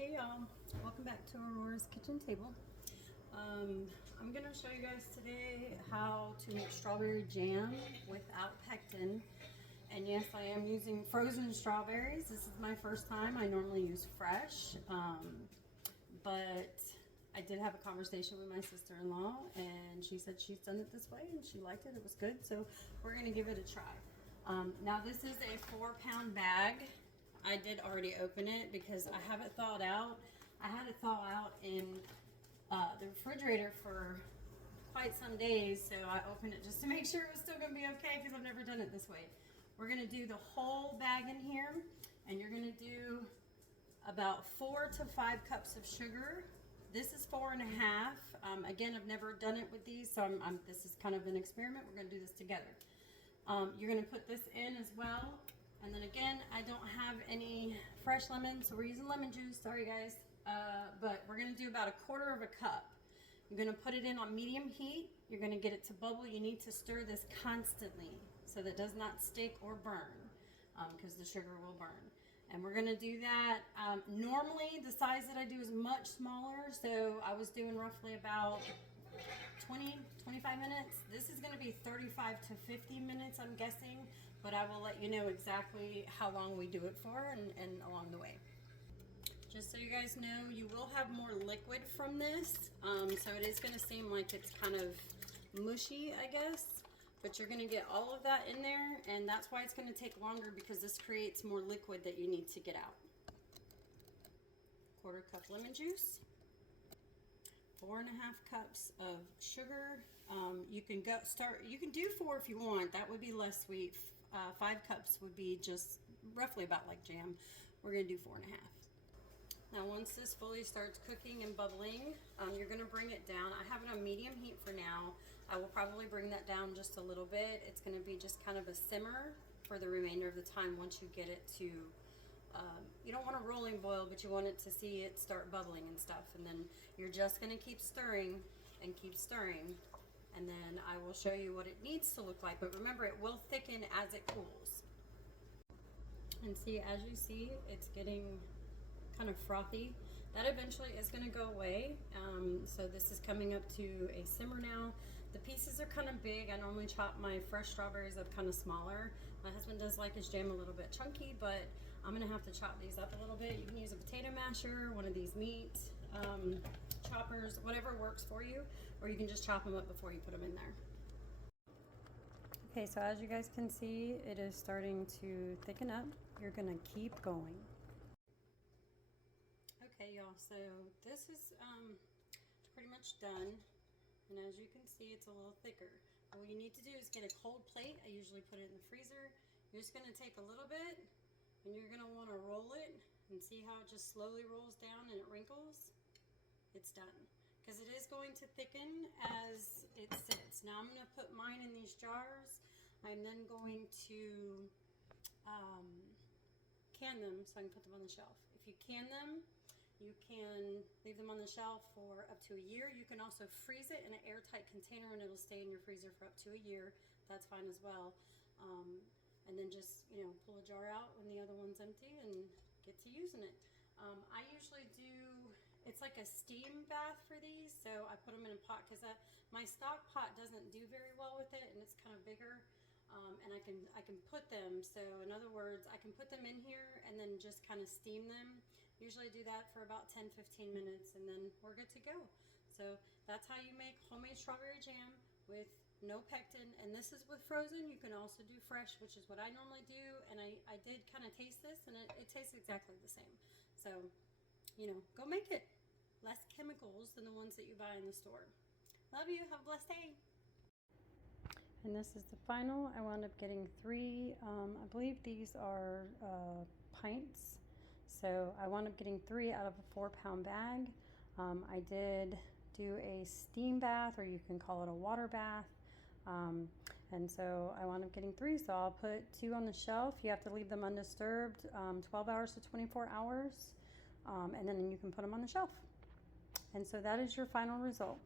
Hey y'all, welcome back to Aurora's kitchen table. I'm gonna show you guys today how to make strawberry jam without pectin. And yes, I am using frozen strawberries. This is my first time. I normally use fresh, but I did have a conversation with my sister-in-law and she said she's done it this way and she liked it. It was good, so we're gonna give it a try. Now this is a 4-pound bag. I did already open it because I have it thawed out. I had it thaw out in the refrigerator for quite some days, so I opened it just to make sure it was still gonna be okay because I've never done it this way. We're gonna do the whole bag in here, and you're gonna do about 4 to 5 cups of sugar. This is 4.5. Again, I've never done it with these, so this is kind of an experiment. We're gonna do this together. You're gonna put this in as well. And then again, I don't have any fresh lemon, so we're using lemon juice. Sorry guys, but we're gonna do about 1/4 cup. You're gonna put it in on medium heat. You're gonna get it to bubble. You need to stir this constantly so that it does not stick or burn, because the sugar will burn. And we're gonna do that. Normally, the size that I do is much smaller, so I was doing roughly about 20-25 minutes. This is going to be 35 to 50 minutes, I'm guessing, but I will let you know exactly how long we do it for and along the way. Just so you guys know, you will have more liquid from this, so it is going to seem like it's kind of mushy, I guess, but you're going to get all of that in there, and that's why it's going to take longer, because this creates more liquid that you need to get out. 1/4 cup lemon juice. 4.5 cups of sugar. You can do 4 if you want. That would be less sweet. 5 cups would be just roughly about like jam. We're gonna do 4.5. Now once this fully starts cooking and bubbling, you're gonna bring it down. I have it on medium heat for now. I will probably bring that down just a little bit. It's gonna be just kind of a simmer for the remainder of the time once you get it to you don't want a rolling boil, but you want it to see it start bubbling and stuff. And then you're just going to keep stirring and keep stirring. And then I will show you what it needs to look like. But remember, it will thicken as it cools. And see, as you see, it's getting kind of frothy. That eventually is going to go away. So this is coming up to a simmer now. The pieces are kind of big. I normally chop my fresh strawberries up kind of smaller. My husband does like his jam a little bit chunky, but I'm gonna have to chop these up a little bit. You can use a potato masher, one of these meat choppers, whatever works for you, or you can just chop them up before you put them in there. Okay, so as you guys can see, it is starting to thicken up. You're gonna keep going. Okay, y'all, so this is pretty much done. And as you can see, it's a little thicker. What you need to do is get a cold plate. I usually put it in the freezer. You're just gonna take a little bit, and you're gonna wanna roll it and see how it just slowly rolls down and it wrinkles. It's done. Because it is going to thicken as it sits. Now I'm gonna put mine in these jars. I'm then going to can them so I can put them on the shelf. If you can them, you can leave them on the shelf for up to a year. You can also freeze it in an airtight container and it'll stay in your freezer for up to a year. That's fine as well. And then just, pull a jar out when the other one's empty and get to using it. I usually do, it's like a steam bath for these, so I put them in a pot because my stock pot doesn't do very well with it, and it's kind of bigger. And I can put them, so in other words, I can put them in here and then just kind of steam them. Usually do that for about 10-15 minutes, and then we're good to go. So that's how you make homemade strawberry jam with no pectin, and this is with frozen. You can also do fresh, which is what I normally do, and I did kind of taste this, and it tastes exactly the same. So, go make it. Less chemicals than the ones that you buy in the store. Love you. Have a blessed day. And this is the final. I wound up getting 3. I believe these are pints. So I wound up getting 3 out of a 4-pound bag. I did do a steam bath, or you can call it a water bath. And so I wound up getting 3. So I'll put 2 on the shelf. You have to leave them undisturbed 12 hours to 24 hours. And then you can put them on the shelf. And so that is your final result.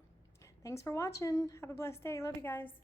Thanks for watching. Have a blessed day. Love you guys.